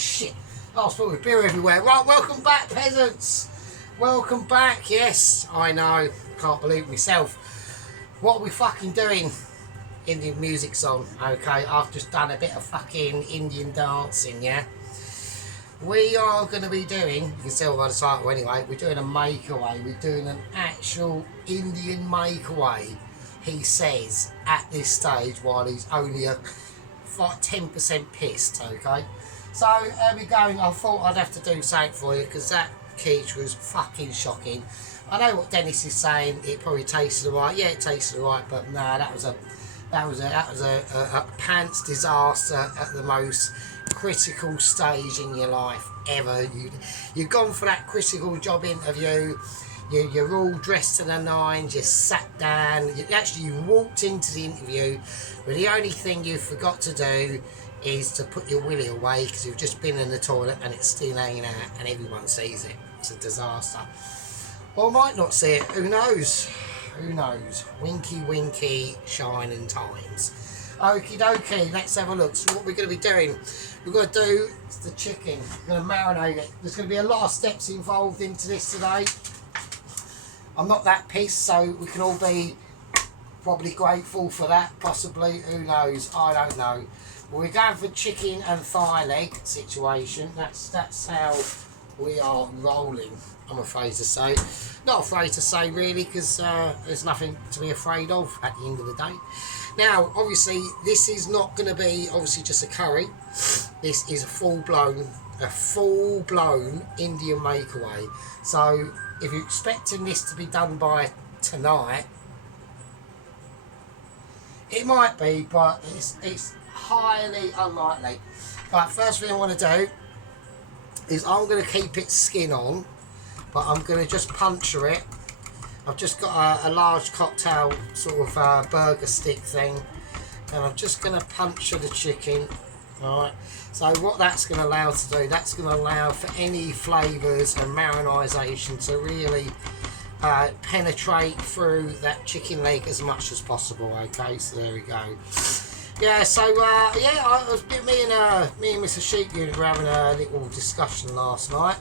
shit. Oh, I spilled beer everywhere. Right, welcome back, peasants. Welcome back. Yes, I know. Can't believe myself. What are we fucking doing? Indian music song. Okay, I've just done a bit of fucking Indian dancing, yeah? We are going to be doing, you can tell by the title anyway, we're doing a makeaway. We're doing an actual Indian makeaway, he says, at this stage, while he's only a 10% pissed, okay? So, there we go. I thought I'd have to do something for you, because that quiche was fucking shocking. I know what Dennis is saying, it probably tasted alright. Yeah, it tasted alright, but nah, that was a pants disaster at the most critical stage in your life ever. You've gone for that critical job interview. You're all dressed to the nines. You sat down. You walked into the interview, but the only thing you forgot to do is to put your willy away because you've just been in the toilet and it's still hanging out and everyone sees it. It's a disaster. Or might not see it. Who knows? Who knows? Winky, winky, shining times. Okie dokie, let's have a look. So what we're going to be doing, we're going to do the chicken. We're going to marinate it. There's going to be a lot of steps involved into this today. I'm not that pissed, so we can all be probably grateful for that, possibly. Who knows? I don't know. But we're going for chicken and thigh leg situation. That's how we are rolling, I'm afraid to say. Not afraid to say really, because there's nothing to be afraid of at the end of the day. Now, obviously, this is not going to be obviously just a curry. This is a full-blown Indian makeaway. So, if you're expecting this to be done by tonight, it might be, but it's highly unlikely. But first thing I want to do is I'm going to keep its skin on, but I'm going to just puncture it. I've just got a large cocktail sort of burger stick thing, and I'm just going to puncture the chicken. Alright, so what that's going to allow to do, that's going to allow for any flavours and marinisation to really penetrate through that chicken leg as much as possible. Okay, so there we go. Yeah, so me and Mr. Sheep Unit were having a little discussion last night,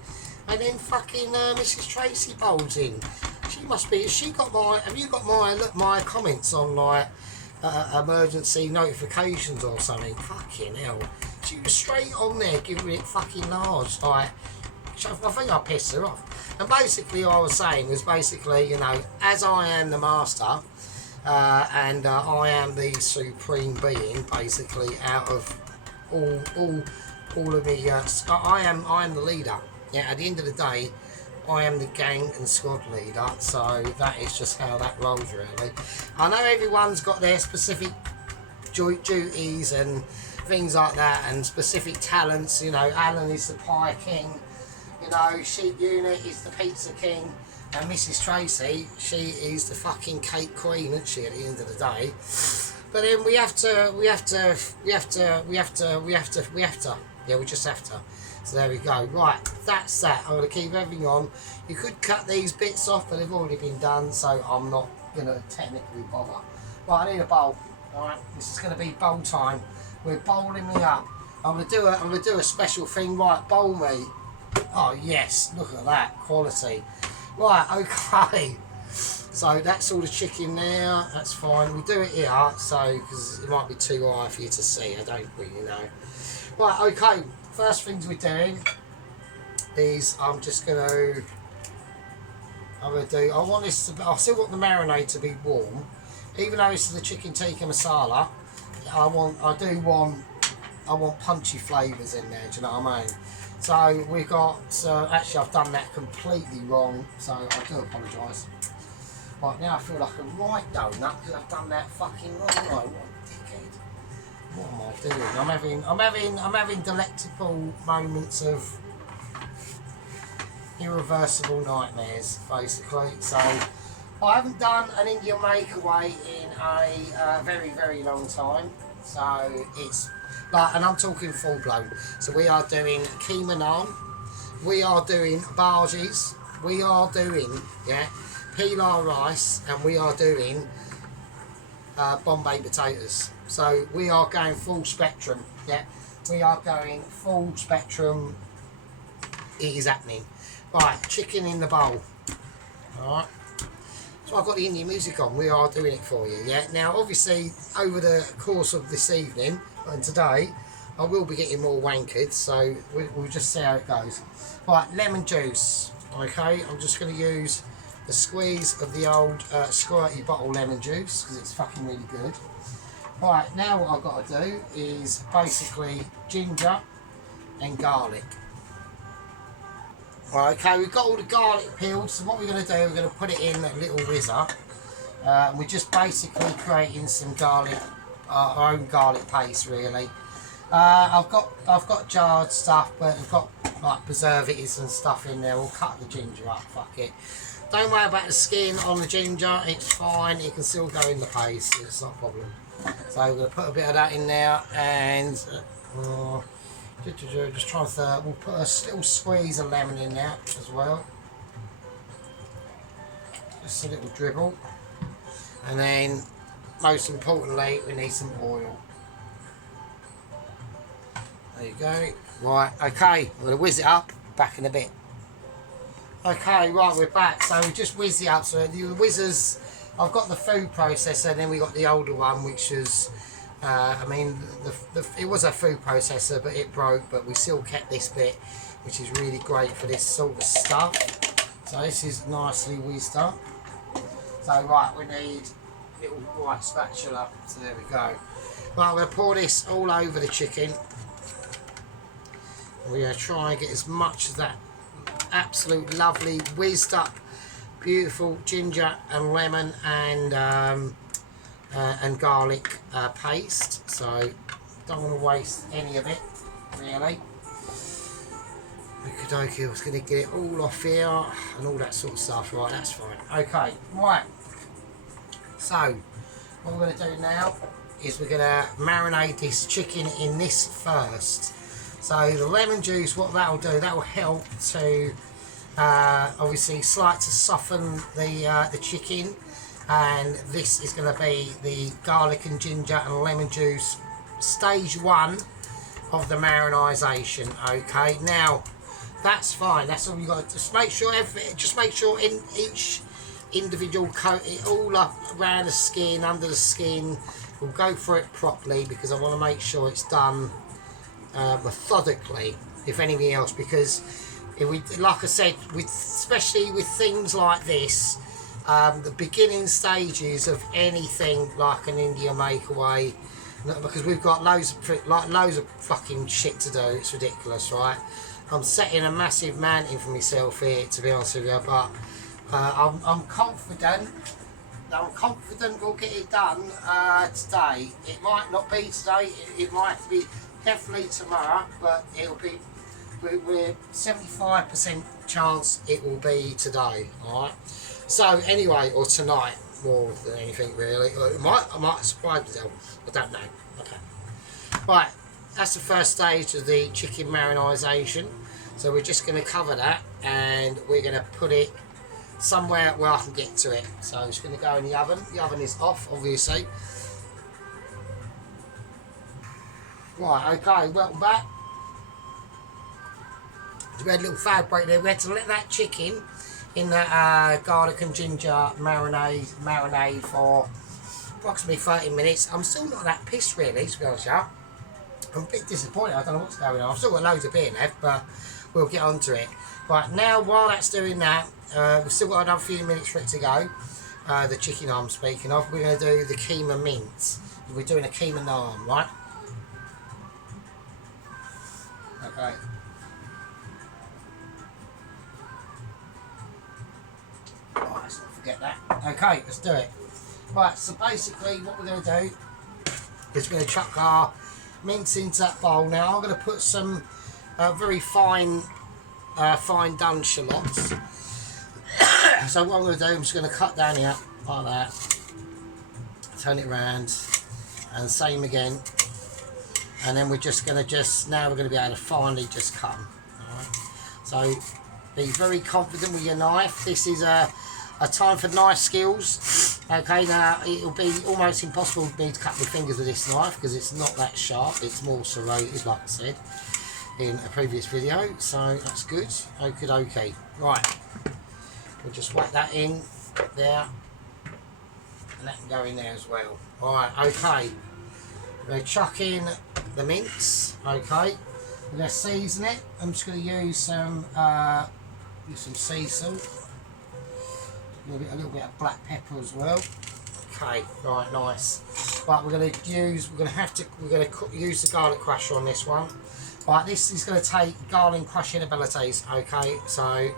and then fucking Mrs. Tracy bowls in. She must be. Have you got my comments on like emergency notifications or something? Fucking hell. She was straight on there giving it fucking large. Like, I think I pissed her off. And basically, all I was saying was basically, you know, as I am the master. And I am the supreme being, basically, out of all of the. I am the leader. Yeah. At the end of the day, I am the gang and squad leader. So that is just how that rolls, really. I know everyone's got their specific duties and things like that, and specific talents. You know, Alan is the pie king. You know, Sheep Unit is the pizza king. And Mrs. Tracy, she is the fucking cake queen, isn't she, at the end of the day? But then we just have to. So there we go. Right, that's that. I'm going to keep everything on. You could cut these bits off, but they've already been done, so I'm not going to technically bother. Right, I need a bowl. Alright, this is going to be bowl time. We're bowling me up. I'm going to do a special thing. Right, bowl me. Oh yes, look at that quality. Right, okay, so that's all the chicken there, that's fine. We'll do it here, so, because it might be too high for you to see, I don't really know. Right, okay, first things we're doing is I want this to be, I still want the marinade to be warm. Even though this is the chicken tikka masala, I want punchy flavours in there, do you know what I mean? So we've got, actually I've done that completely wrong, so I do apologise. Right, now I feel like a right donut because I've done that fucking wrong. Right, what a dickhead. What am I doing? I'm having delectable moments of irreversible nightmares, basically. So I haven't done an Indian makeaway in a very, very long time. So it's like, and I'm talking full blown. So we are doing keema naan, we are doing bhajis, we are doing pilau rice, and we are doing Bombay potatoes. So we are going full spectrum. Yeah. We are going full spectrum. It is happening. Right, chicken in the bowl. Alright. So I've got the Indian music on. We are doing it for you, yeah? Now, obviously, over the course of this evening and today, I will be getting more wankered, so we'll just see how it goes. Right, lemon juice. Okay, I'm just going to use the squeeze of the old squirty bottle lemon juice because it's fucking really good. Right, now what I've got to do is basically ginger and garlic. Right, okay, we've got all the garlic peeled, so what we're going to do, we're going to put it in a little whizzer. We're just basically creating some garlic, our own garlic paste really. I've got jarred stuff, but I've got like preservatives and stuff in there. We'll cut the ginger up, fuck it. Don't worry about the skin on the ginger, it's fine, it can still go in the paste, it's not a problem. So we're going to put a bit of that in there and just trying to, we'll put a little squeeze of lemon in there as well. Just a little dribble. And then, most importantly, we need some oil. There you go. Right, okay, I'm going to whiz it up, back in a bit. Okay, right, we're back. So we just whizzed it up. So the whizzers, I've got the food processor, and then we got the older one, which is, I mean, it was a food processor, but it broke, but we still kept this bit, which is really great for this sort of stuff. So this is nicely whizzed up. So right, we need a little white spatula. So there we go. Right, we're going to pour this all over the chicken. We're going to try and get as much of that absolute lovely whizzed up beautiful ginger and lemon and garlic paste, so don't want to waste any of it really. Okay, I was going to get it all off here and all that sort of stuff. Right, that's fine. Okay, right, so what we're going to do now is we're going to marinate this chicken in this first. So the lemon juice, what that will do, that will help to obviously slightly to soften the chicken, and this is going to be the garlic and ginger and lemon juice stage 1 of the marinisation. Okay, now that's fine. That's all you got. Just make sure in each individual coat it all up around the skin, under the skin. We'll go through it properly because I want to make sure it's done methodically, if anything else, because if we, like I said, especially with things like this, the beginning stages of anything like an India makeaway, because we've got loads of fucking shit to do. It's ridiculous, right? I'm setting a massive mountain for myself here, to be honest with you, but I'm confident. I'm confident we'll get it done today. It might not be today. It might be definitely tomorrow, but it'll be. We're 75% chance it will be today. All right. So anyway, or tonight more than anything really. I might surprise myself. I don't know. Okay. Right. That's the first stage of the chicken marinisation. So we're just going to cover that, and we're going to put it somewhere where I can get to it. So it's going to go in the oven. The oven is off, obviously. Right, okay, welcome back. We had a little fad break there. We had to let that chicken in that garlic and ginger marinade for approximately 30 minutes. I'm still not that pissed really, to be honest with you. I'm a bit disappointed. I don't know what's going on. I've still got loads of beer left, but we'll get on to it. Right, now while that's doing that, we've still got another few minutes for it to go. The chicken I'm speaking of. We're going to do the keema mince. We're doing a keema naan, right? Okay. Right, let's not forget that. Okay, let's do it. Right, so basically what we're going to do is we're going to chuck our mince into that bowl. Now I'm going to put some very fine done shallots. So what I'm going to do, I'm just going to cut down here like that, turn it around, and same again. And then we're just going to now we're going to be able to finally just cut them. Alright. So be very confident with your knife. This is a time for knife skills. Okay, now it'll be almost impossible for me to cut my fingers with this knife because it's not that sharp. It's more serrated, like I said in a previous video, so that's good. Okie dokie. Right, we'll just whack that in there, and that can go in there as well. Right, okay. We're going to chuck in the mince. Okay, we're going to season it. I'm just going to use some sea salt, a little bit of black pepper as well. Okay, right, nice. Right, we're going to use the garlic crusher on this one. Right, this is going to take garlic crushing abilities. Okay, so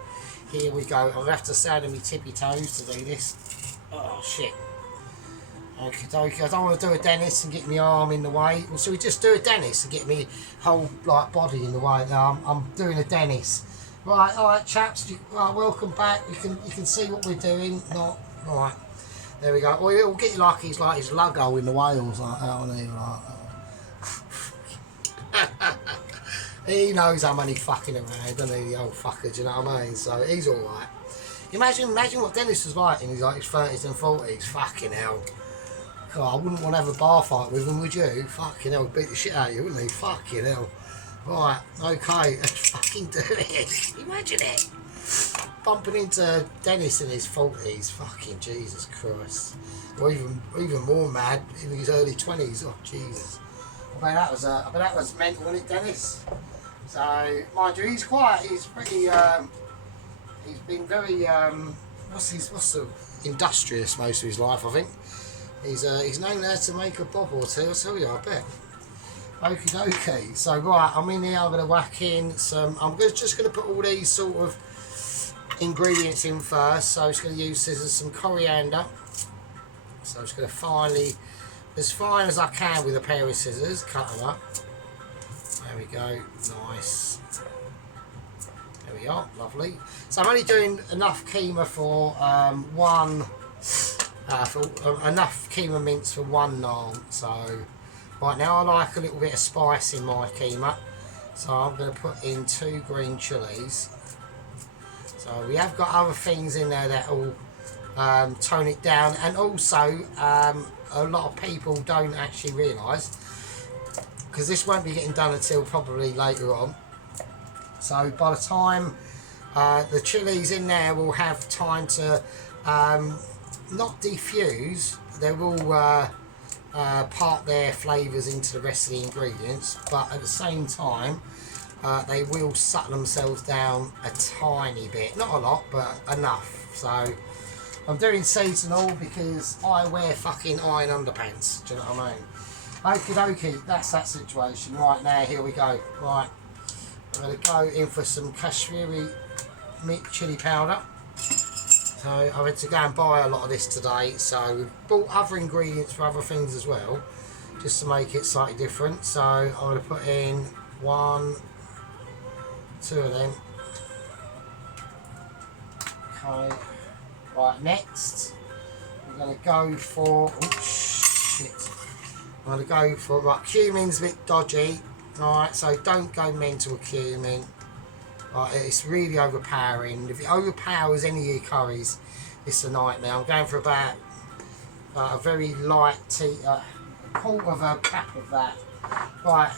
here we go. I'm going to have to stand on my tippy toes to do this. Oh shit. Okay, I don't want to do a Dennis and get my arm in the way. Well, so we just do a Dennis and get me whole like body in the way. I'm doing a Dennis. Right, all right, chaps. Right, welcome back. You can see what we're doing. Not right. There we go. Well, it'll get you like his logo in the Wales like that on here. Like, he knows I'm only fucking around, doesn't he, the old fucker? Do you know what I mean? So he's all right. Imagine what Dennis was like in his 30s and 40s. Fucking hell. God, I wouldn't want to have a bar fight with him, would you? Fucking hell, beat the shit out of you, wouldn't he? Fucking hell. Right, okay, let's fucking do it. Imagine it. Bumping into Dennis in his 40s. Fucking Jesus Christ. Or even more mad in his early 20s. Oh, Jesus. I bet that was mental, wasn't it, Dennis? So, mind you, he's pretty, he's been very, what's the industrious most of his life, I think. He's known how to make a bob or two, I'll tell you, I bet. Okie dokie. So right, I'm in here, I'm going to whack in some, just going to put all these sort of ingredients in first. So I'm just going to use scissors, some coriander. So I'm just going to finely, as fine as I can with a pair of scissors, cut them up. There we go, nice. There we are, lovely. So I'm only doing enough keema for enough keema mince for one naan. So right now I like a little bit of spice in my keema, so I'm going to put in 2 green chilies. So we have got other things in there that will tone it down, and also a lot of people don't actually realise, because this won't be getting done until probably later on. So by the time the chilies in there will have time to not diffuse, they will part their flavours into the rest of the ingredients, but at the same time they will suck themselves down a tiny bit, not a lot but enough. So I'm doing seasonal because I wear fucking iron underpants, do you know what I mean? Okie dokie, that's that situation. Right, now here we go. Right, I'm going to go in for some Kashmiri chili powder. So I had to go and buy a lot of this today, so we've bought other ingredients for other things as well, just to make it slightly different. So I'm going to put in 1, 2 of them. Okay, right, next we're going to go for, oh shit, I'm going to go for, right, cumin's a bit dodgy, alright, so don't go mental with cumin. Right, it's really overpowering. If it overpowers any of your curries, it's a nightmare. I'm going for about a very light tea, a quarter of a cup of that. Right,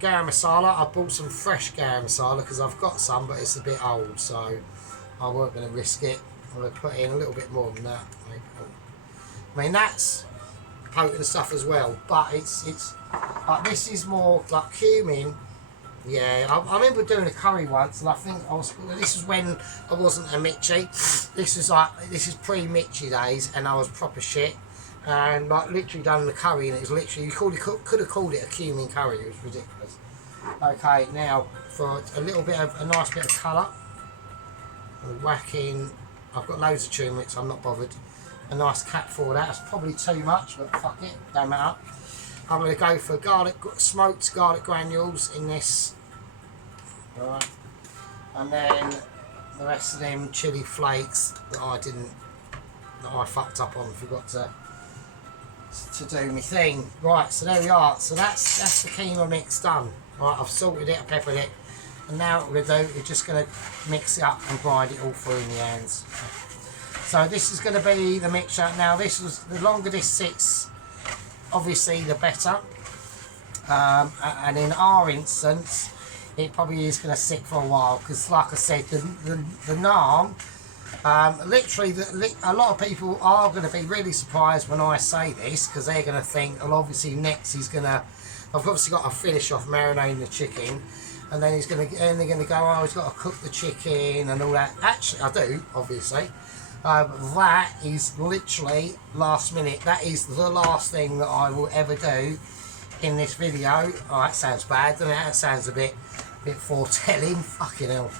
garam masala. I bought some fresh garam masala because I've got some, but it's a bit old, so I weren't going to risk it. I'm going to put in a little bit more than that. I mean, that's potent stuff as well, but it's like, this is more like cumin. Yeah, I remember doing a curry once, and I think this is when I wasn't a Mitchy. This is pre-Mitchy days, and I was proper shit, and like literally done the curry, and it was literally, you could have called it a cumin curry. It was ridiculous. Okay, now for a nice bit of colour, I'm whacking. I've got loads of turmeric, so I'm not bothered. A nice cap for that. That's probably too much, but fuck it, don't matter. I'm going to go for smoked garlic granules in this. Alright. And then the rest of them chili flakes that I fucked up on, forgot to do my thing. Right, so there we are. So that's the keema mix done. Right, I've salted it, I've peppered it. And now what we're going to do, we're just going to mix it up and grind it all through in the hands. So this is going to be the mixture. Now this was, the longer this sits, obviously the better. And in our instance, it probably is going to sit for a while, because like I said, the naan, literally, a lot of people are going to be really surprised when I say this, because they're going to think, well, obviously next he's going to, I've obviously got to finish off marinating the chicken, and then they're going to go, oh, he's got to cook the chicken and all that. Actually, I do, obviously. That is literally last minute. That is the last thing that I will ever do in this video. Oh, that sounds bad, doesn't it? That sounds a bit foretelling. Fucking hell.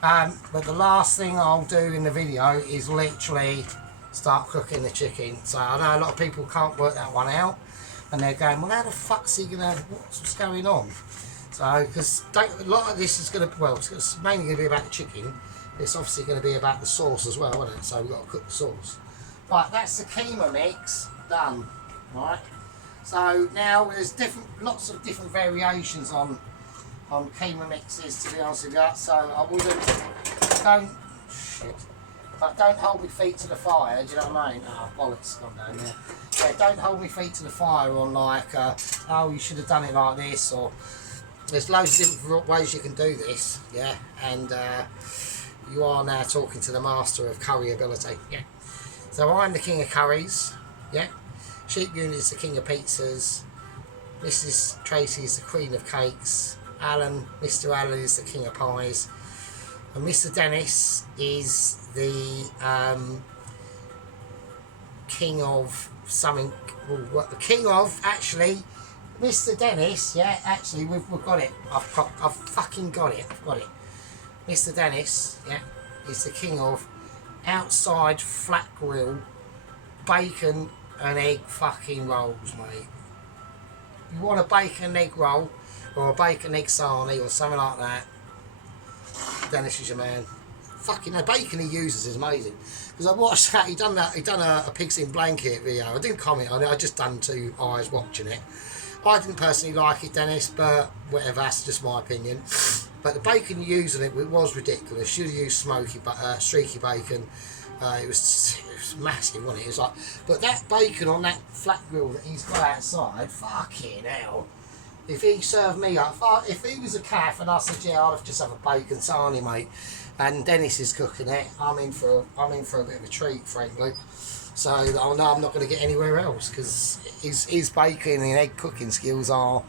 But the last thing I'll do in the video is literally start cooking the chicken. So I know a lot of people can't work that one out, and they're going, well, how the fuck's he gonna, what's going on? So, because a lot of this is going to, well, it's mainly going to be about the chicken. It's obviously going to be about the sauce as well, isn't it? So we've got to cook the sauce. Right, that's the keema mix done. Right. So now there's lots of different variations on keema mixes, to be honest with you. So I don't hold my feet to the fire. Do you know what I mean? Oh, bollocks, gone down there. Yeah, don't hold my feet to the fire on like, oh, you should have done it like this, or there's loads of different ways you can do this. Yeah, and you are now talking to the master of curry ability. Yeah. So I'm the king of curries. Yeah. Sheep Unit is the king of pizzas. Mrs. Tracy is the queen of cakes. Mr. Allen is the king of pies. And Mr. Dennis is the king of something. Well, the king of, actually, Mr. Dennis, yeah, actually, we've got it. I've fucking got it. I've got it. Mr. Dennis, yeah, is the king of outside flat grill bacon and egg fucking rolls, mate. You want a bacon and egg roll, or a bacon egg sarnie, or something like that, Dennis is your man. Fucking the bacon he uses is amazing. Because I watched that, he done a pigs in blanket video. I didn't comment on it, I just done 2 eyes watching it. I didn't personally like it, Dennis, but whatever, that's just my opinion. But the bacon you used on it was ridiculous. Should have used streaky bacon. It was massive, wasn't it? It was like, but that bacon on that flat grill that he's got outside, fucking hell. If he served me up, if he was a calf and I said, yeah, I'd just have a bacon sarnie, mate, and Dennis is cooking it, I'm in for a bit of a treat, frankly. So I know I'm not going to get anywhere else, because his bacon and egg cooking skills are,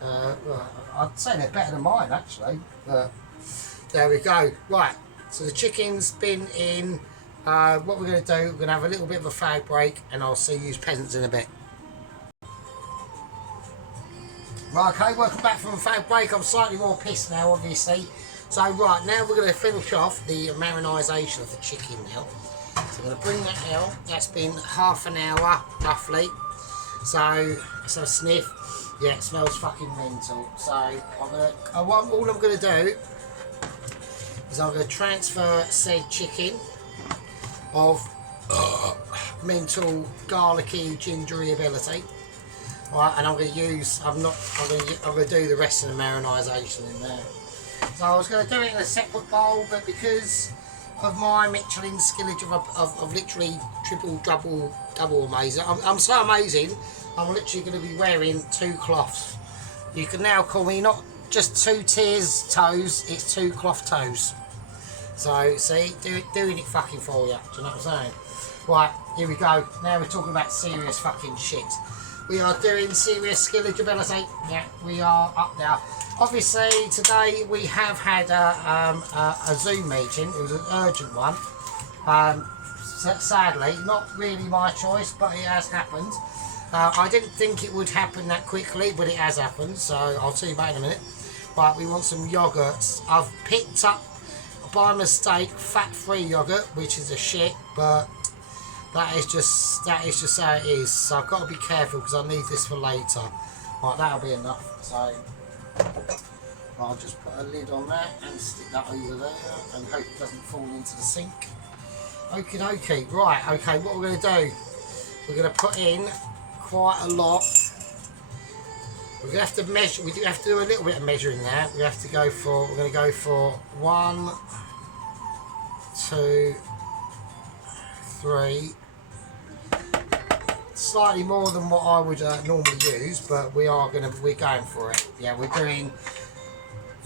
well, I'd say they're better than mine, actually. But there we go. Right, so the chicken's been in. What we're going to do, we're going to have a little bit of a fag break, and I'll see you peasants in a bit. Right, okay, welcome back from a fag break. I'm slightly more pissed now, obviously. So, right, now we're going to finish off the marinisation of the chicken now. So I'm going to bring that out. That's been half an hour, roughly. So, let's have a sniff. Yeah, it smells fucking mental. So, all I'm going to do is I'm going to transfer said chicken of mental garlicky gingery ability, right, and I'm going to do the rest of the marinisation in there. So I was going to do it in a separate bowl, but because of my Michelin skillage of literally triple, double amazing, I'm so amazing, I'm literally going to be wearing 2 cloths. You can now call me not just 2 tiers toes, it's 2 cloth toes. So, see, doing it fucking for you, do you know what I'm saying? Right, here we go. Now we're talking about serious fucking shit. We are doing serious skillage ability. Yeah, we are up there. Obviously, today we have had a Zoom meeting. It was an urgent one. Sadly, not really my choice, but it has happened. I didn't think it would happen that quickly, but it has happened, so I'll tell you about it in a minute. Right, we want some yogurts. I've picked up, by mistake, fat-free yogurt, which is a shit, but that is just how it is. So I've got to be careful because I need this for later. Right, that'll be enough. So I'll just put a lid on that and stick that over there and hope it doesn't fall into the sink. Okie dokie. Right, okay, what we're going to do, we're going to put in quite a lot. We're going to have to measure, we do have to do a little bit of measuring there. We're going to go for 1, 2, 3, 3. Slightly more than what I would normally use, but we're going for it. Yeah, we're doing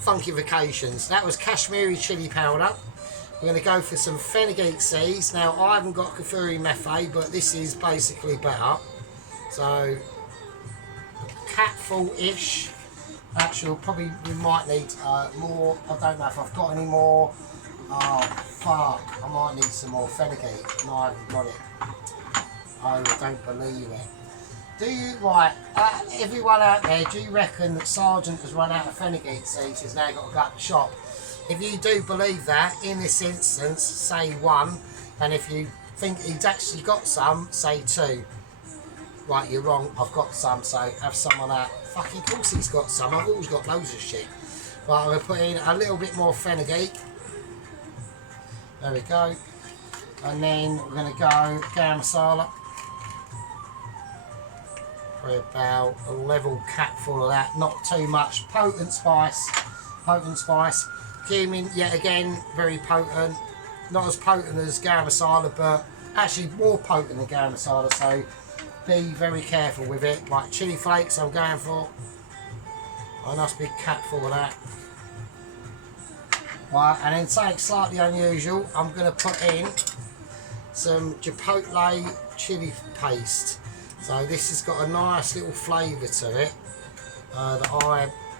funkifications. That was Kashmiri chili powder. We're going to go for some fenugreek seeds. Now I haven't got Kafuri Mefe, but this is basically better. So catful-ish. Actually, probably we might need more. I don't know if I've got any more. Oh fuck! I might need some more fenugreek. No, I haven't got it. Oh, I don't believe it. Do you, right, everyone out there, do you reckon that Sergeant has run out of fenugreek seeds, he's now got to go to the shop? If you do believe that, in this instance, say 1, and if you think he's actually got some, say 2. Right, you're wrong, I've got some, so have some on that. Fucking course he's got some, I've always got loads of shit. Right, I'm going to put in a little bit more fenugreek. There we go. And then we're going to go garam masala. Probably about a level capful of that, not too much. Potent spice. Cumin, yet again, very potent. Not as potent as garam masala, but actually more potent than garam masala, so be very careful with it. Like chili flakes I'm going for. A nice big capful of that. Right, and then something slightly unusual, I'm going to put in some chipotle chili paste. So this has got a nice little flavour to it that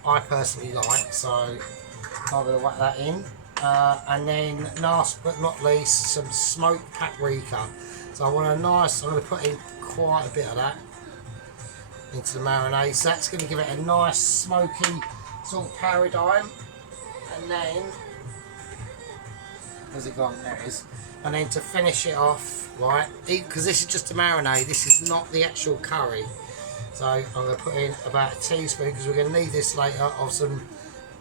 I personally like, so I'm going to whack that in. And then last but not least, some smoked paprika. So I want I'm going to put in quite a bit of that into the marinade. So that's going to give it a nice smoky sort of paradigm. And then, where's it gone? There it is. And then to finish it off, right, because this is just a marinade, this is not the actual curry. So I'm going to put in about a teaspoon, because we're going to need this later, of some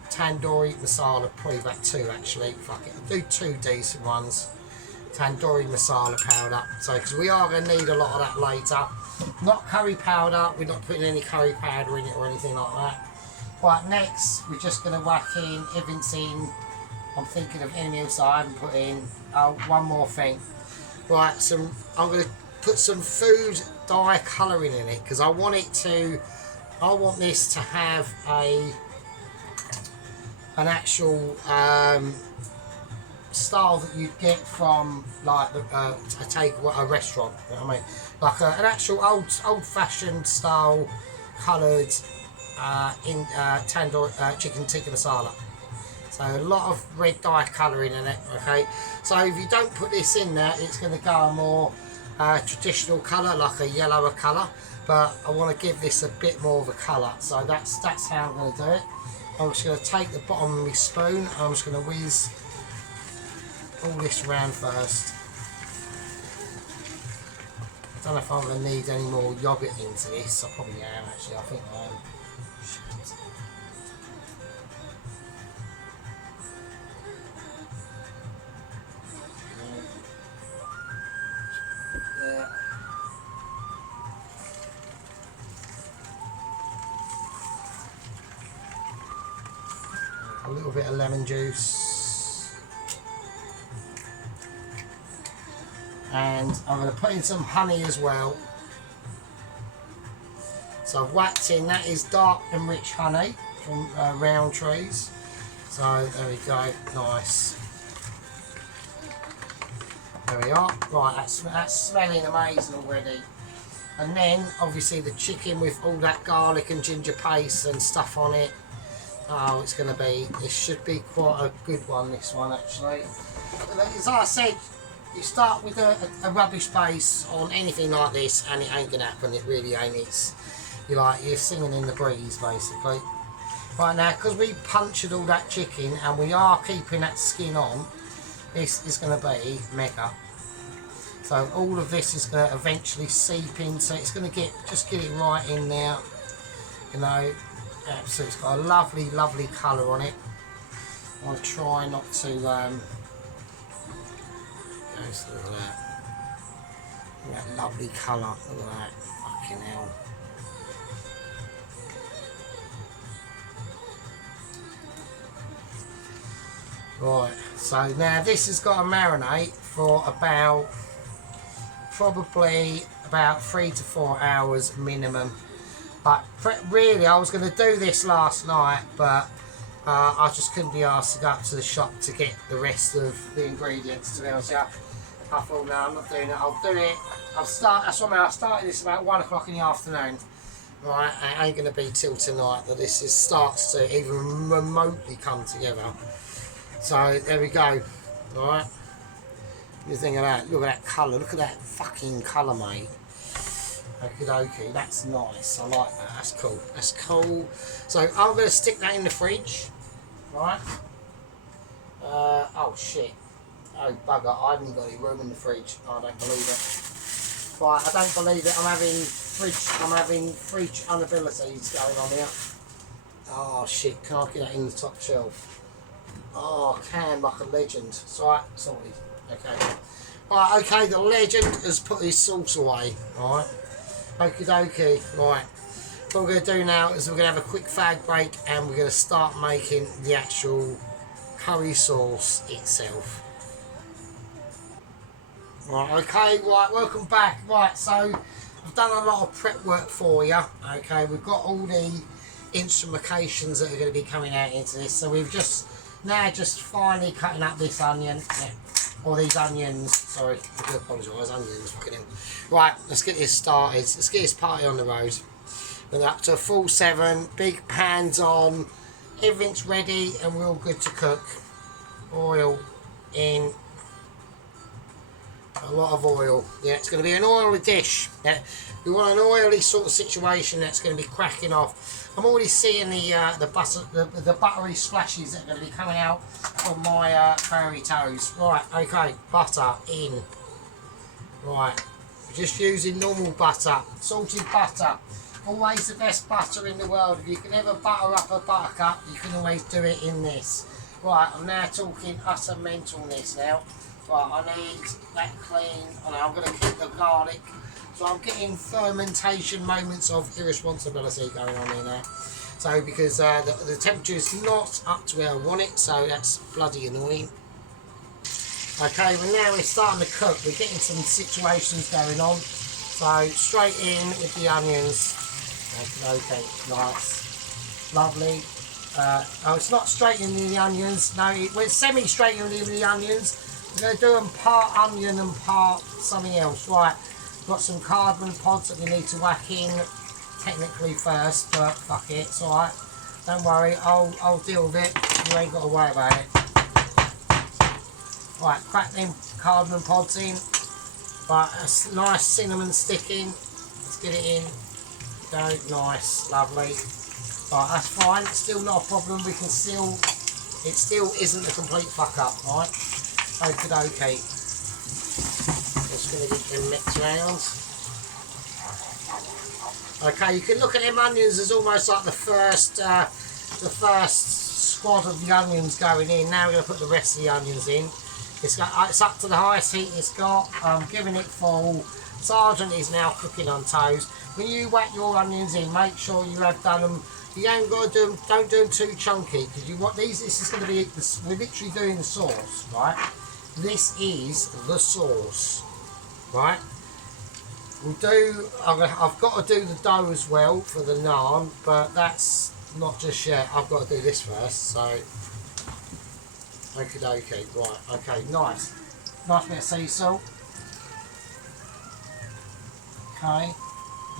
tandoori masala, probably about 2 actually. Fuck it, I'll do 2 decent ones. Tandoori masala powder. So, because we are going to need a lot of that later. Not curry powder, we're not putting any curry powder in it or anything like that. Right, next, we're just going to whack in everything. I'm thinking of anything else I haven't put in. Oh, one more thing. Right, I'm going to put some food dye colouring in it, because I want this to have an actual style that you'd get from like a restaurant. You know what I mean? Like an actual old-fashioned style coloured tandoori chicken tikka masala. So a lot of red dye colouring in it, okay? So if you don't put this in there, it's going to go a more traditional colour, like a yellower colour. But I want to give this a bit more of a colour. So that's how I'm going to do it. I'm just going to take the bottom of my spoon. I'm just going to whiz all this around first. I don't know if I'm going to need any more yoghurt into this. I probably am actually. I think I am. Shit. Yeah. A little bit of lemon juice, and I'm going to put in some honey as well. So I've whacked in, that is dark and rich honey from Round Trees. So there we go, nice. There we are. Right, that's smelling amazing already. And then obviously the chicken with all that garlic and ginger paste and stuff on it. Oh, it's going to be, this should be quite a good one, this one actually. As I said, you start with a rubbish base on anything like this and it ain't going to happen, it really ain't. You're singing in the breeze basically. Right now, because we punctured all that chicken and we are keeping that skin on, this is going to be mega. So all of this is going to eventually seep in, so it's going to just get it right in there, you know. So it's got a lovely colour on it. I want to try not to look at that lovely colour, look at that, fucking hell. Right, so now this has got to marinate for about probably about 3 to 4 hours minimum. But really, I was going to do this last night, but I just couldn't be asked to go up to the shop to get the rest of the ingredients. To be honest, I thought, no, I'm not doing it. I'll do it. I started this about 1 o'clock in the afternoon. Right, it ain't going to be till tonight that this starts to even remotely come together. So there we go. All right. What do you think of that? Look at that colour. Look at that fucking colour, mate. Okie dokie, that's nice. I like that. That's cool. That's cool. So I'm going to stick that in the fridge. Right. Oh shit. Oh bugger, I haven't got any room in the fridge. I don't believe it. Right, I don't believe it. I'm having fridge inabilities going on here. Oh shit, can I get that in the top shelf? Oh, I can, like a legend. Sorry, sorted. Okay. Right, okay, the legend has put his sauce away. Alright. Okie dokie. Right. What we're going to do now is we're going to have a quick fag break and we're going to start making the actual curry sauce itself. Right, okay, right, welcome back. Right, so I've done a lot of prep work for you. Okay, we've got all the instrumentations that are going to be coming out into this. So we've just finally cutting up this onion. Yeah. Or these onions, sorry, I do apologise, onions, fucking hell. Right, let's get this started. Let's get this party on the road. We're up to a full 7, big pans on, everything's ready and we're all good to cook. Oil in. A lot of oil. Yeah, it's going to be an oily dish. Yeah, we want an oily sort of situation that's going to be cracking off. I'm already seeing the buttery splashes that are going to be coming out from my fairy toes. Right, okay, butter in. Right, we're just using normal butter, salted butter. Always the best butter in the world. If you can ever butter up a buttercup, you can always do it in this. Right, I'm now talking utter mentalness now. Right, I need that clean, and I'm going to keep the garlic. So I'm getting fermentation moments of irresponsibility going on in there. So because the temperature is not up to where I want it, so that's bloody annoying. Okay, well now we're starting to cook. We're getting some situations going on. So straight in with the onions. Okay, nice, lovely. Oh, it's not straight in the onions. No, we're semi-straight in the onions. We're going to do them part onion and part something else. Right, got some cardamom pods that we need to whack in technically first, but fuck it, it's alright. Don't worry, I'll deal with it. You ain't got to worry about it. Right, crack them cardamom pods in. Right, a nice cinnamon stick in. Let's get it in. Go, nice, lovely. Right, that's fine, still not a problem. We can still, it still isn't a complete fuck up, right? Okie dokie. Just going to get them mixed round. Okay, you can look at them onions as almost like the first squad of the onions going in. Now we're going to put the rest of the onions in. It's up to the highest heat it's got. I'm giving it full. Sergeant is now cooking on toes. When you whack your onions in, make sure you have done them. You ain't got to do them. Don't do them too chunky because you want these. This is going to be. We're literally doing the sauce, right? This is the sauce, right? We'll do. I've got to do the dough as well for the naan, but that's not just yet. I've got to do this first. So, okie dokie, right? Okay, nice bit of sea salt. Okay,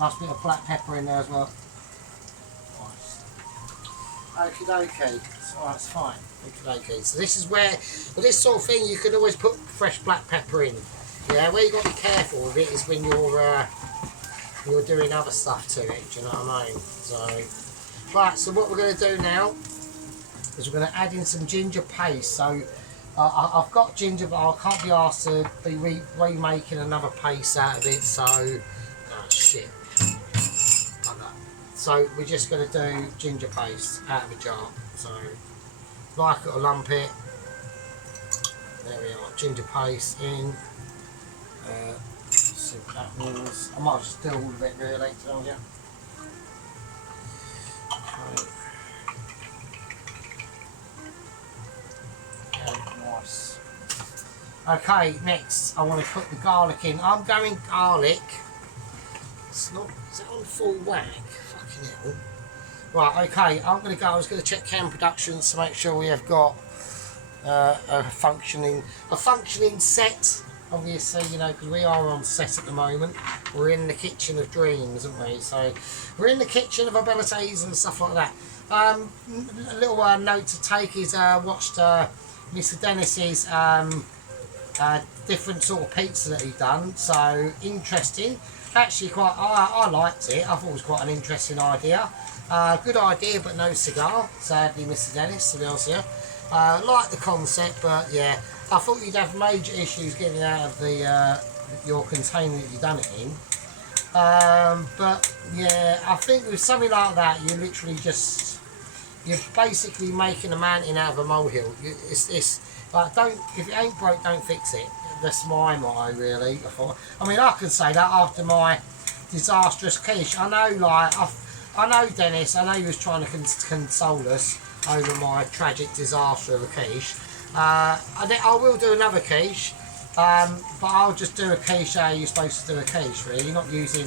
nice bit of black pepper in there as well. Nice. Okie dokie. So that's fine. Okay, so this is where, with this sort of thing, you can always put fresh black pepper in. Yeah, where you got to be careful with it is when you're doing other stuff to it. Do you know what I mean? So, right. So what we're going to do now is we're going to add in some ginger paste. So I've got ginger, but I can't be asked to be remaking another paste out of it. So, oh shit. So we're just going to do ginger paste out of a jar. So. Like it or lump it. There we are, ginger paste in. See what that means. I might just do all of it really, tell you. Okay, nice. Okay, next I want to put the garlic in. I'm going garlic. It's not, is it on full whack? Fucking hell. Right, okay, I'm going to go. I was going to check Cam Productions to make sure we have got a functioning set. Obviously, you know, because we are on set at the moment. We're in the kitchen of dreams, aren't we? So we're in the kitchen of abilities and stuff like that. A little note to take is watched Mr. Dennis's different sort of pizza that he done. So interesting. Actually, quite. I liked it. I thought it was quite an interesting idea. Good idea, but no cigar. Sadly, Mr. Dennis, to be honest with you. Like the concept, but yeah, I thought you'd have major issues getting out of the your container that you've done it in. But yeah, I think with something like that, you're literally you're basically making a mountain out of a molehill. It's like, if it ain't broke, don't fix it. That's my motto, really. I mean, I can say that after my disastrous quiche. I know Dennis. I know he was trying to console us over my tragic disaster of a quiche. I will do another quiche, but I'll just do a quiche how you're supposed to do a quiche, really. You're not using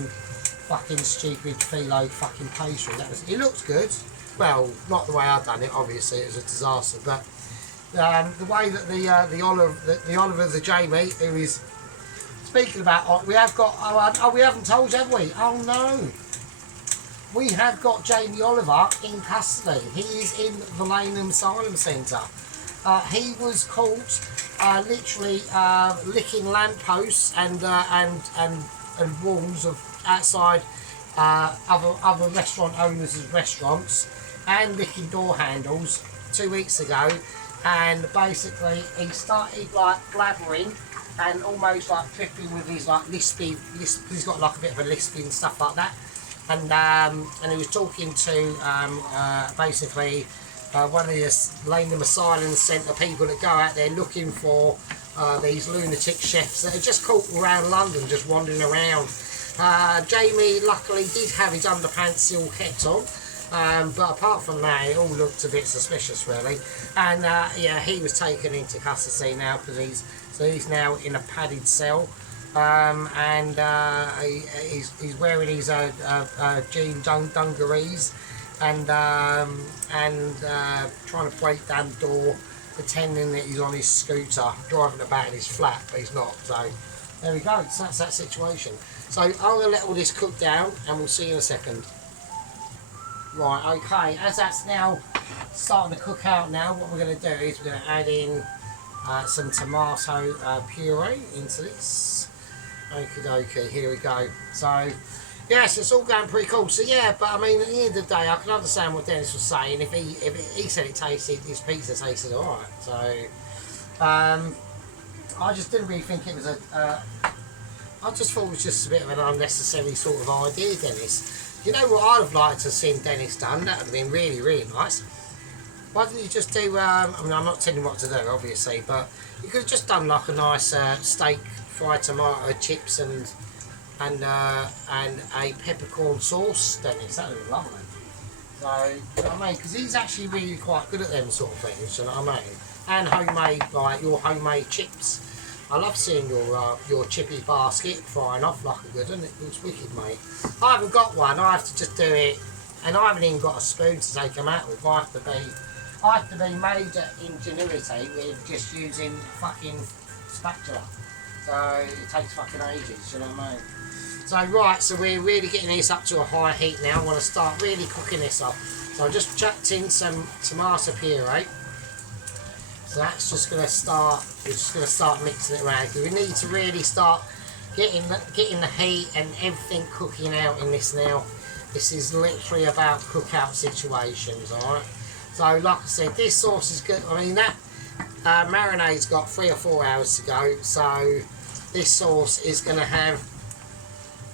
fucking stupid phyllo fucking pastry. It looks good. Well, not the way I've done it. Obviously, it was a disaster. But the way that the Oliver the Jamie, who is speaking about, we have got. Oh, we haven't told you, have we? Oh no. We have got Jamie Oliver in custody. He is in the Lanham Asylum Centre. He was caught literally licking lampposts and walls of outside other restaurant owners' restaurants, and licking door handles 2 weeks ago. And basically, he started like blabbering and almost like tripping with his like lispy. He's got like a bit of a lispy and stuff like that. And he was talking to basically one of the Lanham Asylum Centre people that go out there looking for these lunatic chefs that are just caught around London, just wandering around. Jamie luckily did have his underpants still kept on, but apart from that, it all looked a bit suspicious, really. And yeah, he was taken into custody now because he's now in a padded cell. And he's wearing his jean dungarees and trying to break down the door, pretending that he's on his scooter, driving about in his flat, but he's not. So there we go. So that's that situation. So I'm going to let all this cook down, and we'll see you in a second. Right, okay. As that's now starting to cook out now, what we're going to do is we're going to add in some tomato puree into this. Okie dokie, here we go. So, yes, it's all going pretty cool. So, yeah, but I mean, at the end of the day, I can understand what Dennis was saying. If he said it tasted, his pizza tasted alright. So, I just didn't really think it was I just thought it was just a bit of an unnecessary sort of idea, Dennis. You know what I'd have liked to have seen Dennis done? That would have been really, really nice. Why didn't you just do, I mean, I'm not telling you what to do, obviously, but you could have just done like a nice steak, fried tomato chips and a peppercorn sauce, Dennis. That would be lovely. So, you know what I mean? Because he's actually really quite good at them sort of things, you know what I mean? And homemade, like your homemade chips. I love seeing your chippy basket frying off like a good one. It looks wicked, mate. I haven't got one. I have to just do it, and I haven't even got a spoon to take them out with. I have to be major ingenuity with just using fucking spatula. So it takes fucking ages, you know what I mean? So right, so we're really getting this up to a high heat now. I want to start really cooking this up. So I just chucked in some tomato puree. So that's just going to start, we're just going to start mixing it around. We need to really start getting the heat and everything cooking out in this now. This is literally about cookout situations, alright? So like I said, this sauce is good. I mean, that marinade's got 3 or 4 hours to go. So this sauce is going to have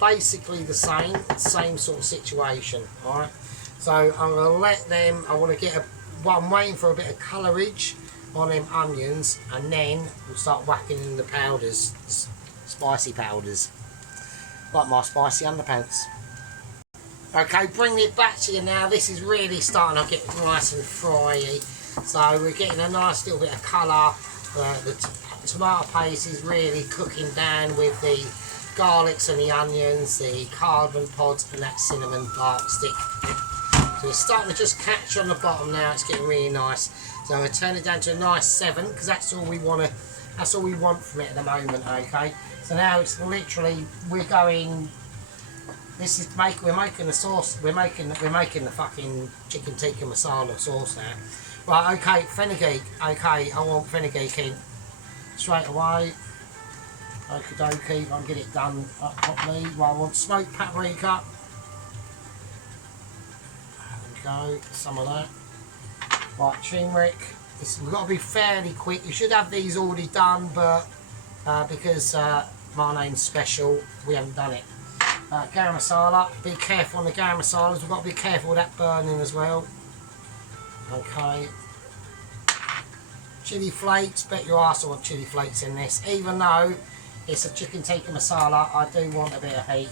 basically the same sort of situation, alright? So I'm going to let them, I want to get I'm waiting for a bit of colourage on them onions, and then we'll start whacking in the powders, spicy powders, like my spicy underpants. Okay, bringing it back to you now. This is really starting to get nice and fryy. So we're getting a nice little bit of colour. The tomato paste is really cooking down with the garlics and the onions, the cardamom pods and that cinnamon bark stick. So it's starting to just catch on the bottom now. It's getting really nice. So I'm going to turn it down to a nice 7 because that's all we want to. That's all we want from it at the moment. Okay. So now it's literally we're going. This is we're making the sauce. We're making the fucking chicken tikka masala sauce now. Right. Okay. Fenugreek. Okay. I want fenugreek in straight away. Okie dokie. I'll get it done up properly. Right. I want smoked paprika. Go, some of that. Right, turmeric. We've got to be fairly quick. You should have these already done, but because my name's special, we haven't done it. Garam masala. Be careful on the garam masalas. We've got to be careful with that burning as well. Okay. Chili flakes. Bet your arse I want chili flakes in this. Even though it's a chicken tikka masala, I do want a bit of heat.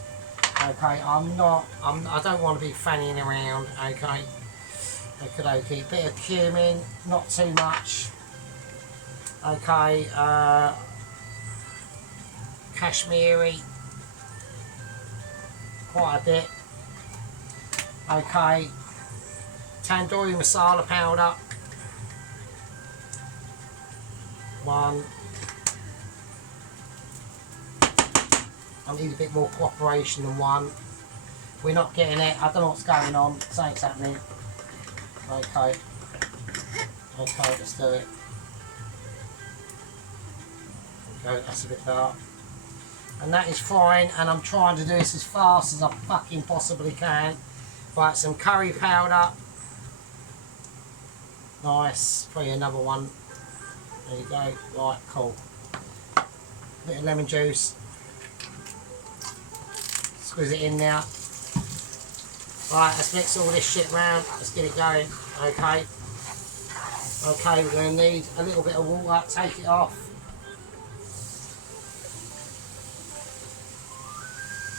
Okay, I don't want to be fanning around, okay. Okay, bit of cumin, not too much. Okay, Kashmiri, quite a bit. Okay, tandoori masala powder. 1. I need a bit more cooperation than 1. We're not getting it. I don't know what's going on. Something's happening. Okay. Okay, let's do it. Okay, that's a bit dark. And that is fine. And I'm trying to do this as fast as I fucking possibly can. Right, some curry powder. Nice. Probably another one. There you go. Right, cool. Bit of lemon juice. Squeeze it in now. Right, let's mix all this shit round. Let's get it going. Okay. Okay, we're going to need a little bit of water. Take it off.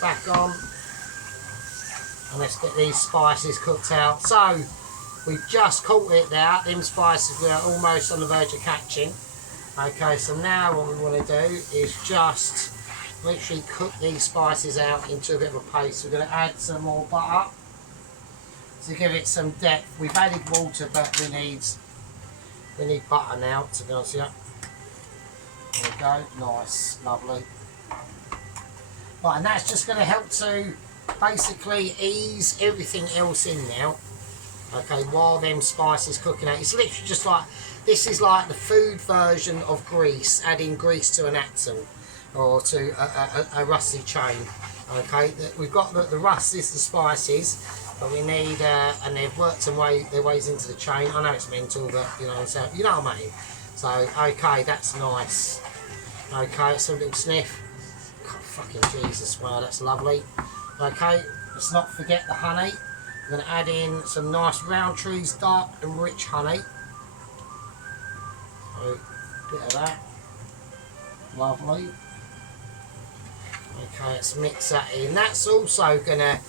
Back on. And let's get these spices cooked out. So, we've just caught it now. Them spices were almost on the verge of catching. Okay, so now what we want to do is just literally cook these spices out into a bit of a paste. We're going to add some more butter to give it some depth. We've added water, but we need butter now, to be honest with you. There we go, nice, lovely. Right, and that's just going to help to basically ease everything else in now. Okay, while them spices cooking out. It's literally just like, this is like the food version of grease, adding grease to an axle. Or to a rusty chain. Okay, we've got the rust is the spices, but we need and they've worked their ways into the chain. I know it's mental, but you know, so you know what I mean. So okay, that's nice. Okay, so a little sniff. God, fucking Jesus, wow, that's lovely. Okay, let's not forget the honey. I'm going to add in some nice Roundtree's dark and rich honey. So a bit of that. Lovely. Okay, let's mix that in. That's also going to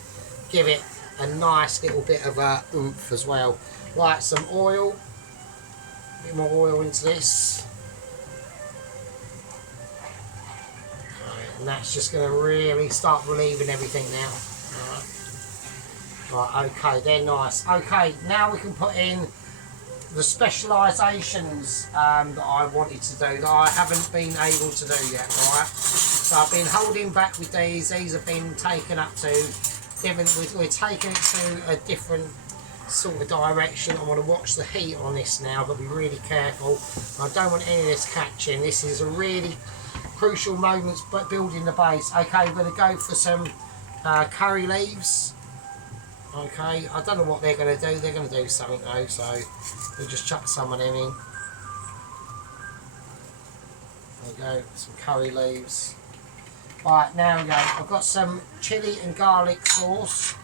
give it a nice little bit of a oomph as well. Right, some oil. A bit more oil into this. Okay, and that's just going to really start relieving everything now. Right, okay, they're nice. Okay, now we can put in the specialisations that I wanted to do that I haven't been able to do yet, right? So I've been holding back with these. These have been taken up to different. We're taking it to a different sort of direction. I want to watch the heat on this now, but be really careful. I don't want any of this catching. This is a really crucial moment, but building the base. Okay, we're going to go for some curry leaves. Okay, I don't know what they're going to do. They're going to do something though, so we'll just chuck some of them in. There we go, some curry leaves. Right, now we go. I've got some chili and garlic sauce.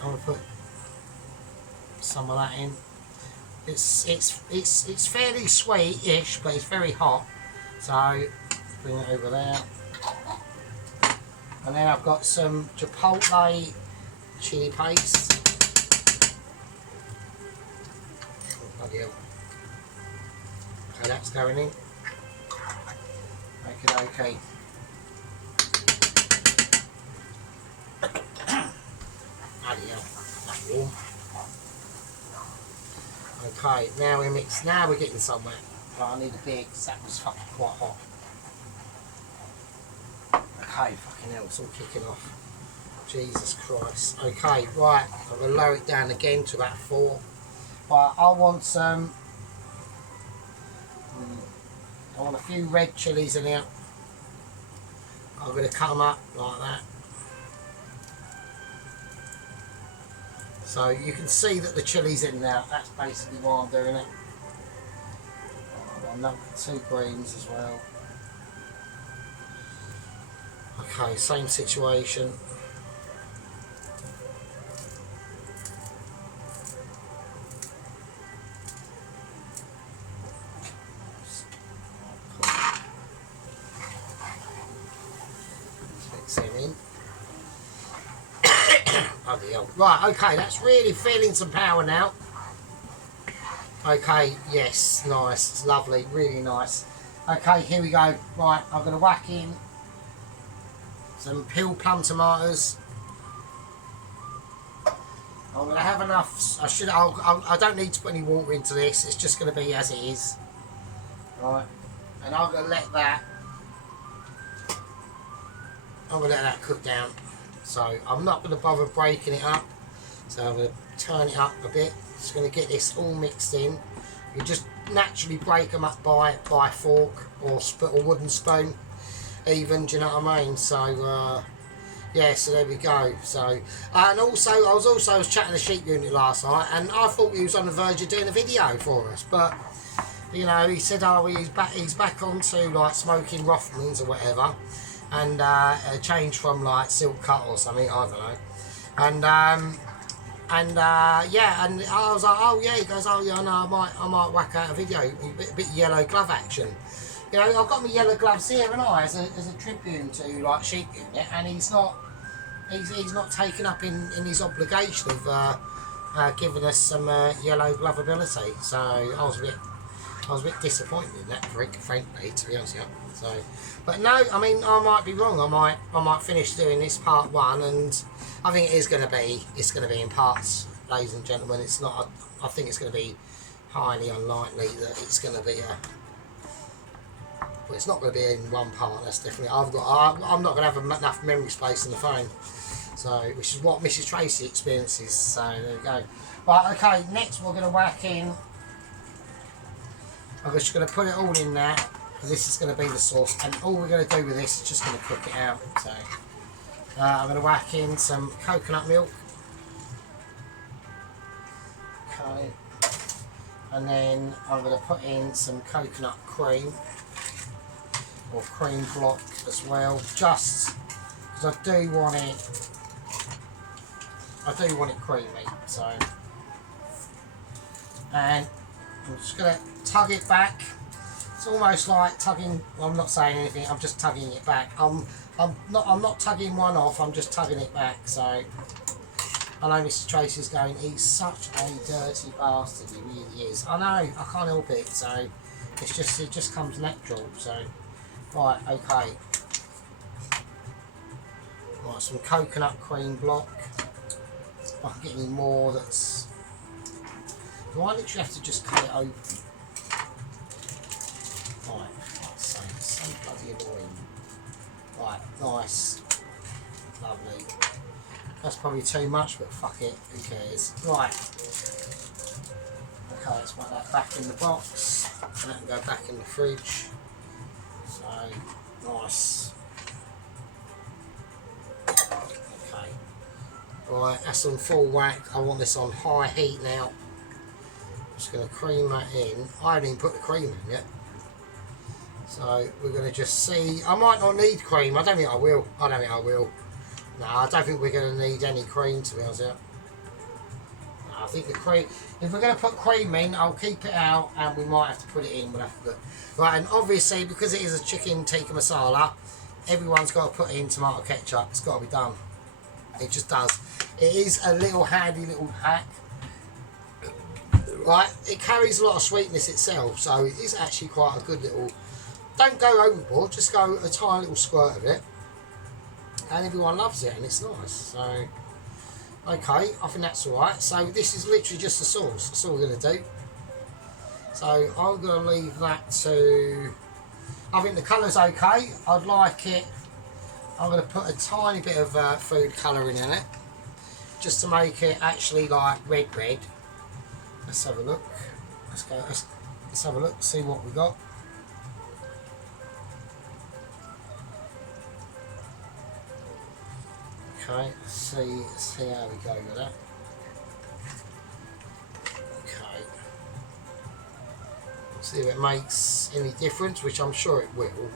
I'm going to put some of that in. It's fairly sweet-ish, but it's very hot. So bring it over there. And then I've got some chipotle chili paste. Oh, bloody hell. Okay, that's going in. Okay. Bloody hell, that's warm. Okay, now we mix. Now we're getting somewhere. Right, I need a beer because that was fucking quite hot. Okay, fucking hell, it's all kicking off. Jesus Christ. Okay, right, I'm going to lower it down again to about 4. Right, I want some... I want a few red chillies in here. I'm going to cut them up like that. So you can see that the chili's in there. That's basically why I'm doing it. I want 2 greens as well. Okay, same situation. Mix them in. Right, okay, that's really feeling some power now. Okay, yes, nice, it's lovely, really nice. Okay, here we go. Right, I'm going to whack in some peeled plum tomatoes. I'm going to have enough. I don't need to put any water into this. It's just going to be as it is. Right, and I'm going to let that. I'm going to let that cook down. So I'm not going to bother breaking it up. So I'm going to turn it up a bit. Just going to get this all mixed in. You just naturally break them up by fork or wooden spoon, even. Do you know what I mean? So yeah. So there we go. So and also I was chatting to Sheep Unit last night, and I thought he was on the verge of doing a video for us, but you know, he said, oh, he's back onto like smoking Rothmans or whatever. And change from like silk cut or something, I don't know. And yeah, and I was like, oh yeah. He goes, oh yeah, no, I might whack out a video, a bit yellow glove action. You know, I've got my yellow gloves here, and as a tribute to like Sheep Unit, and he's not taken up in his obligation of giving us some yellow glove ability. So I was a bit disappointed in that, frankly, to be honest with you. So, but no, I mean, I might be wrong. I might finish doing this part 1, and I think it's going to be in parts, ladies and gentlemen. It's not. I think it's going to be highly unlikely that it's going to be well, it's not going to be in one part. That's definitely. I'm not going to have enough memory space in the phone. So, which is what Mrs. Tracy experiences. So there you go. Right. Okay. Next, we're going to whack in. I'm just going to put it all in there. This is going to be the sauce, and all we're going to do with this is just going to cook it out. So I'm going to whack in some coconut milk. Okay. And then I'm going to put in some coconut cream or cream block as well, just because I do want it creamy. So, and I'm just going to tug it back. It's almost like tugging. Well, I'm not saying anything. I'm just tugging it back. I'm not tugging one off. I'm just tugging it back. So I know Mr. Tracy's going, he's such a dirty bastard. He really is. I know. I can't help it. So it just comes natural. So right, okay. Right, some coconut cream block. If I can get any more, that's. Do I literally have to just cut it open? Right, so bloody annoying. Right, nice. Lovely. That's probably too much, but fuck it, who cares? Right. Okay, let's put that back in the box. And that can go back in the fridge. So, nice. Okay. Right, that's on full whack. I want this on high heat now. Just going to cream that in. I haven't even put the cream in yet. So we're going to just see. I might not need cream. I don't think I will. No, I don't think we're going to need any cream, to be honest. No, I think the cream. If we're going to put cream in, I'll keep it out, and we might have to put it in. We'll have to look. Right, and obviously because it is a chicken tikka masala, everyone's got to put in tomato ketchup. It's got to be done. It just does. It is a little handy little hack. Right, it carries a lot of sweetness itself, so it is actually quite a good little don't go overboard, just go a tiny little squirt of it, and everyone loves it, and it's nice. So, okay, I think that's alright. So this is literally just the sauce, that's all we're going to do. So I'm going to leave that to, I think the colour's okay, I'd like it, I'm going to put a tiny bit of food colouring in it, just to make it actually like red. Let's have a look, let's have a look, see what we got. Okay, let's see how we go with that. Okay. See if it makes any difference, which I'm sure it will.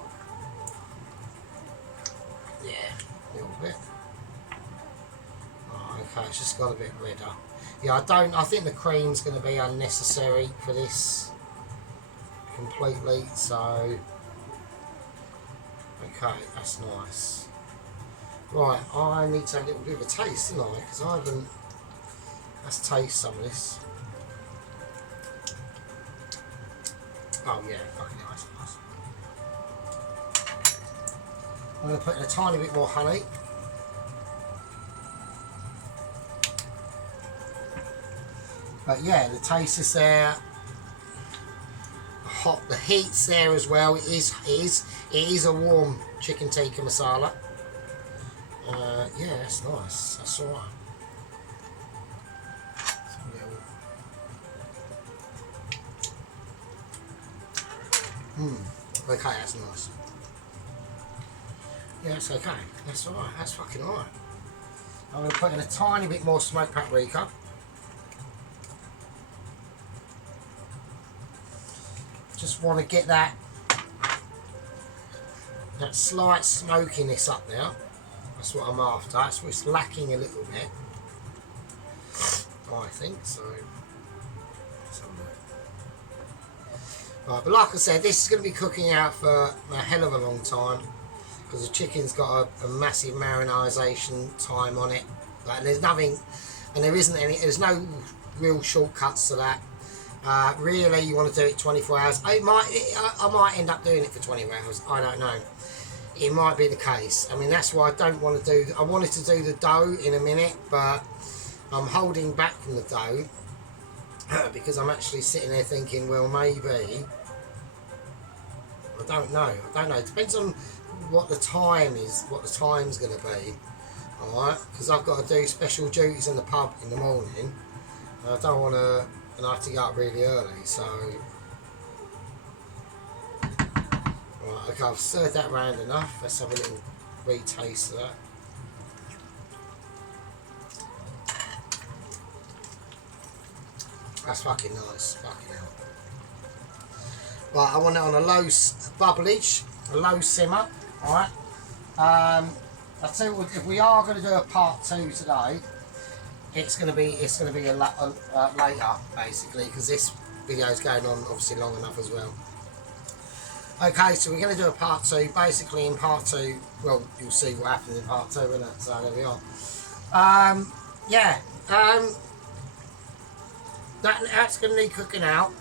Yeah, a little bit. Oh, okay, it's just got a bit redder. Yeah, I think the cream's going to be unnecessary for this completely, so okay, that's nice. Right, I need to have a little bit of a taste, don't I? Because I haven't. Let's taste some of this. Oh yeah, fucking nice. I'm going to put in a tiny bit more honey. But yeah, the taste is there. The heat's there as well. It is a warm chicken tikka masala. Yeah, that's nice. That's alright. Okay, that's nice. Yeah, it's okay. That's alright. That's fucking alright. I'm going to put in a tiny bit more smoked paprika. Just want to get that slight smokiness up now. That's what I'm after. That's what's lacking a little bit, I think. So, right, but like I said, this is going to be cooking out for a hell of a long time because the chicken's got a massive marinisation time on it. And there's nothing, and there isn't any. There's no real shortcuts to that. Really, you want to do it 24 hours. I might end up doing it for 24 hours. I don't know. It might be the case. I mean, that's why I don't want to do. I wanted to do the dough in a minute, but I'm holding back from the dough because I'm actually sitting there thinking, well, maybe. I don't know. It depends on what the time is. What the time's going to be. All right, because I've got to do special duties in the pub in the morning. And I don't want to. And I have to get up really early, so. Right, okay, I've stirred that round enough. Let's have a little re-taste of that. That's fucking nice, fucking hell. Right, I want it on a low bubblage, a low simmer, alright? I'll tell you what, if we are going to do a part 2 today, it's going to be later, basically, because this video is going on obviously long enough as well. Okay, so we're going to do a part 2. Basically, in part 2, well, you'll see what happens in part 2, isn't it? So there we are. Yeah, that's going to need cooking out.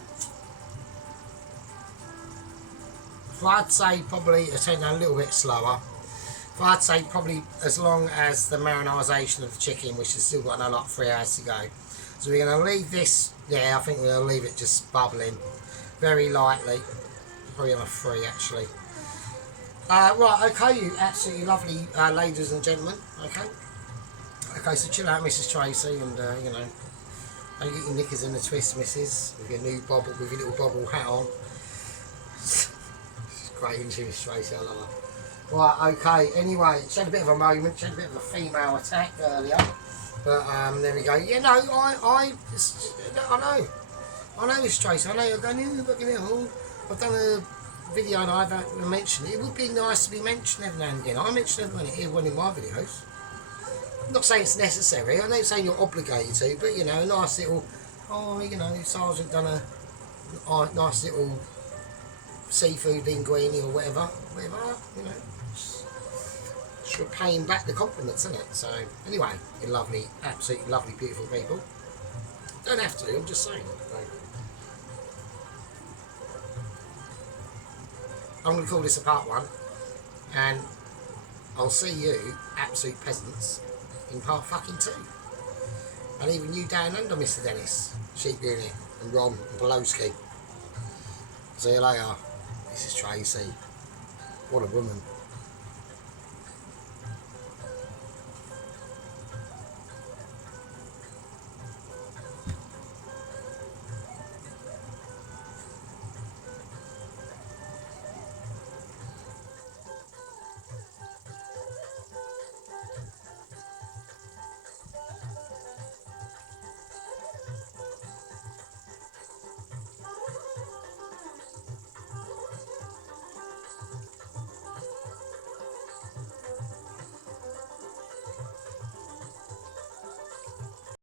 If I'd say probably take that a little bit slower. If I'd say probably as long as the marinisation of the chicken, which has still got another like 3 hours to go. So we're going to leave this. Yeah, I think we're going to leave it just bubbling very lightly. Probably on a 3 actually. Right, okay, you absolutely lovely ladies and gentlemen. Okay, so chill out, Mrs. Tracy, and you know, don't get your knickers in the twist, Mrs. With your new bobble, with your little bobble hat on. She's great, isn't she, Miss Tracy? I love her. Right, okay. Anyway, she had a bit of a moment. She had a bit of a female attack earlier, but there we go. Yeah, no, I know, Miss Tracy. I know you're going, oh, fucking hell. I've done a video and I haven't mentioned it. It would be nice to be mentioned every now and again. I mention everyone in my videos. I'm not saying it's necessary. I'm not saying you're obligated to, but you know, a nice little, oh, you know, Sergeant done a nice little seafood linguine or whatever, you know. Just repaying back the compliments, isn't it? So anyway, you're lovely, absolutely lovely, beautiful people. Don't have to. I'm just saying. I'm going to call this a part 1, and I'll see you, absolute peasants, in part fucking 2. And even you down under, Mr. Dennis, Sheep Unit, and Ron, and Poloski. See you later. This is Tracy. What a woman.